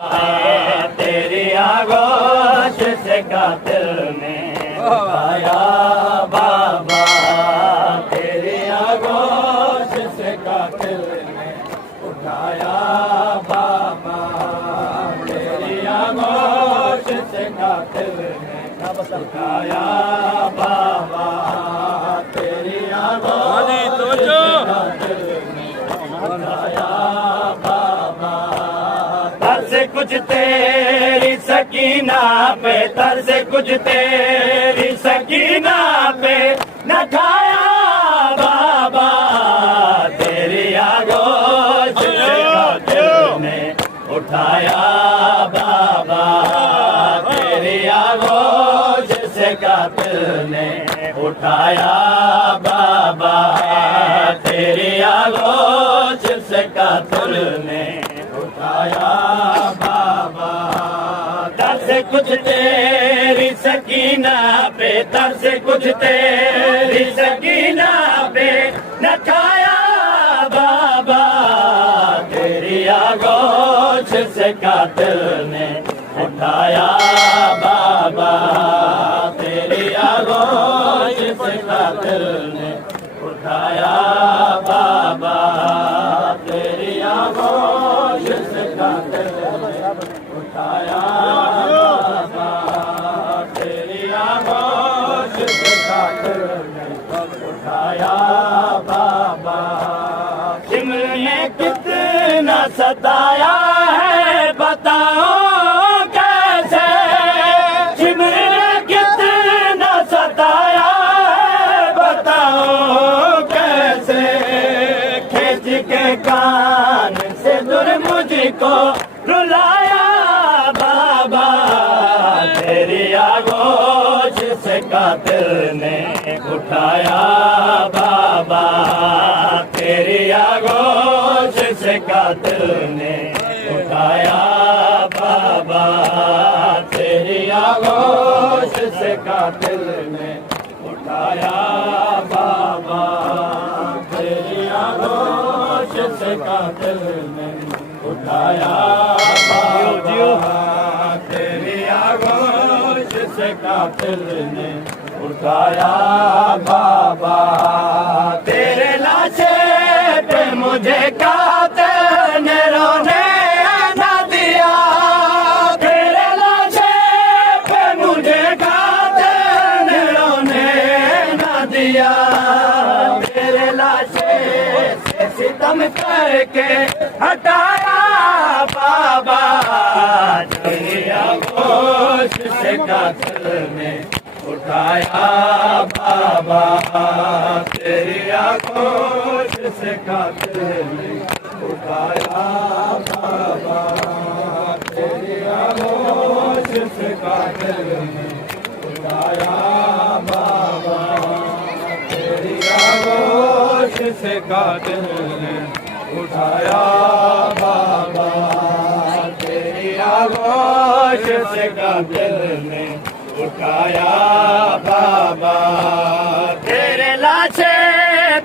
तेरी आगोश से कातिल ने उठाया बाबा, तेरी आगोश से कातिल ने उठाया बाबा, तेरी आगोश से कातिल ने उठाया बाबा, तेरी आगोश से कातिल ने उठाया बाबा। तरस कुछ तेरी सकीना पे, तरस कुछ तेरी सकीना पे न खाया बाबा, तेरी आगोश से कातिल ने उठाया बाबा, तेरी आगोश से कातिल ने उठाया बाबा, तेरी आगोश से कातिल ने उठाया बाबा। तरस कुछ तेरी सकीना पे, तरस कुछ तेरी सकीना पे न खाया बाबा, तेरी आगोश से कातिल ने उठाया बाबा, तेरी आगोश से कातिल ने उठाया बाबा, तेरी आगोश से कातिल ने उठाया बाबा, तेरी आगोश से कातिल ने उठाया बाबा। सिमर ने कितना सताया है बताओ कैसे, सिमर ने कितना सताया है बताओ कैसे, खींच के कान से दूर मुझको रुलाया बाबा, तेरी आगोश से कातिल ने उठाया बाबा, तेरी आगोश से कातिल ने उठाया बाबा, तेरी आगोश से कातिल ने उठाया बाबा, तेरी आगोश से कातिल ने उठाया बाबा, तेरी आगोश से कातिल ने उठाया बाबा। तेरे लाशे पे मुझे कातिल ने रोने न दिया, तेरे लाशे पे मुझे कातिल ने रोने न दिया, तेरे लाशे से सितम करके हटाया बाबा, तेरी आगोश से कातिल ने उठाया बाबा, तेरी आगोश से कातिल ने उठाया बाबा, तेरी आगोश से कातिल ने उठाया बाबा, तेरी आगोश से कातिल ने उठाया बाबा, तेरी आगोश से कातिल ने उठाया बाबा। तेरे लाशे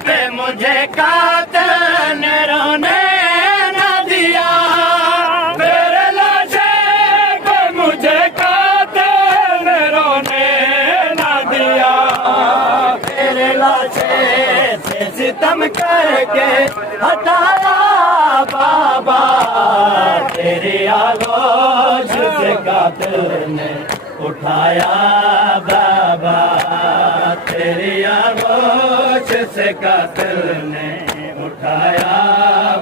पे मुझे कातिल ने रोने न दिया, तेरे लाशे पे मुझे कातिल ने रोने न दिया, तेरे लाशे से सितम करके हटाया बाबा, तेरी आगोश से कातिल ने उठाया बाबा, तेरी आगोश से कातिल ने उठाया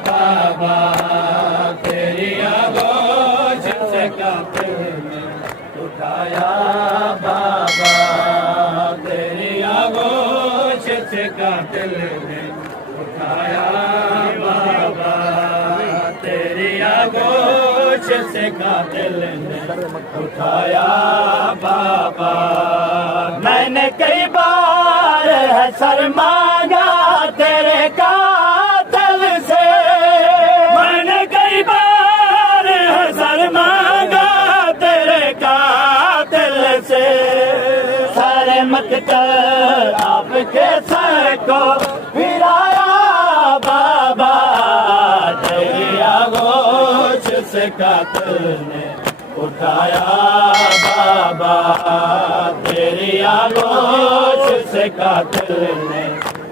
बाबा, तेरी आगोश से कातिल ने उठाया बाबा, तेरी आगोश से कातिल ने उठाया बाबा, तेरी आगोश से कातिल ने उठाया बाबा। मैंने कई बार है सर मांगा तेरे कातिल से, मैंने कई बार है सर मांगा तेरे कातिल से, सारे मत कर आपके सर को फिराया बाबा, तेरी आगोश से कातिल ने उठाया बाबा, तेरी आगोश से कातिल ने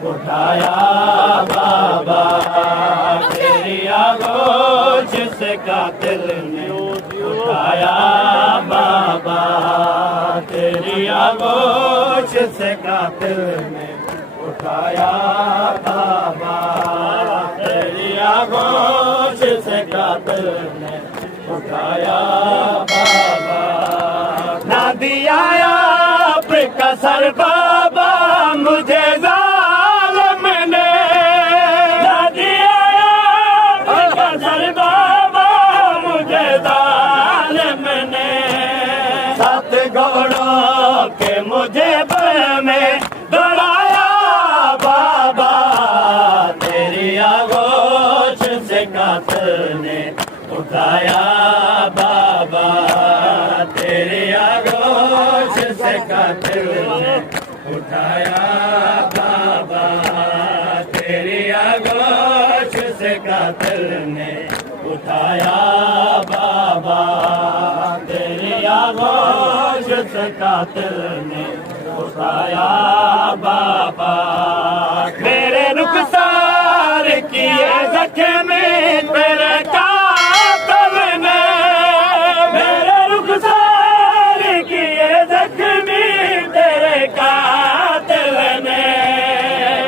उठाया बाबा, तेरी आगोश से कातिल ने उठाया बाबा, तेरी आगोश से कातिल ने उठाया बाबा, तेरी आगोश से कातिल ने उठाया बाबा। ना दिया आपका सर बाबा मुझे जालिम ने, ना दिया आपका सर बाबा मुझे जालिम ने, सात घोड़ों के मुझे बल में दौड़ाया बाबा, तेरी आगोश से कातिल ने उठाया बाबा, तेरी आगोश से कातिल ने उठाया बाबा, तेरी आगोश से कातिल ने उठाया बाबा, तेरी आगोश से कातिल ने उठाया बाबा। मेरे रुखसार किए जख्म तेरे कातिल ने, मेरे रुखसार किए जख्म तेरे कातिल ने,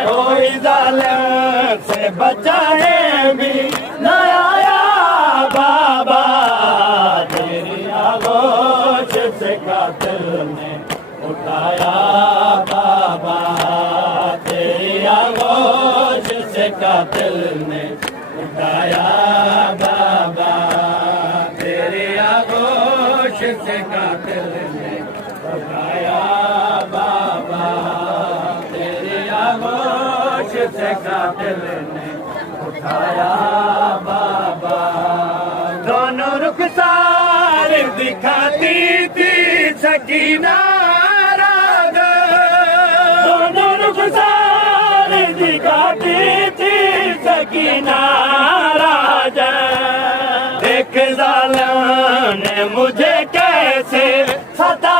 कोई जालिम से बचाए भी न आया बाबा, तेरी आगोश से कातिल ने उठाया बाबा, तेरी आगोश से कातिल ने उठाया बाबा, तेरी आगोश से कातिल ने उठाया बाबा, तेरी आगोश से कातिल ने उठाया बाबा। दोनों रुखसार दिखाती थी सकीना राधा, दोनों रुखसार दिखाती थी सकीना राजा, देख जालिम ने मुझे कैसे सता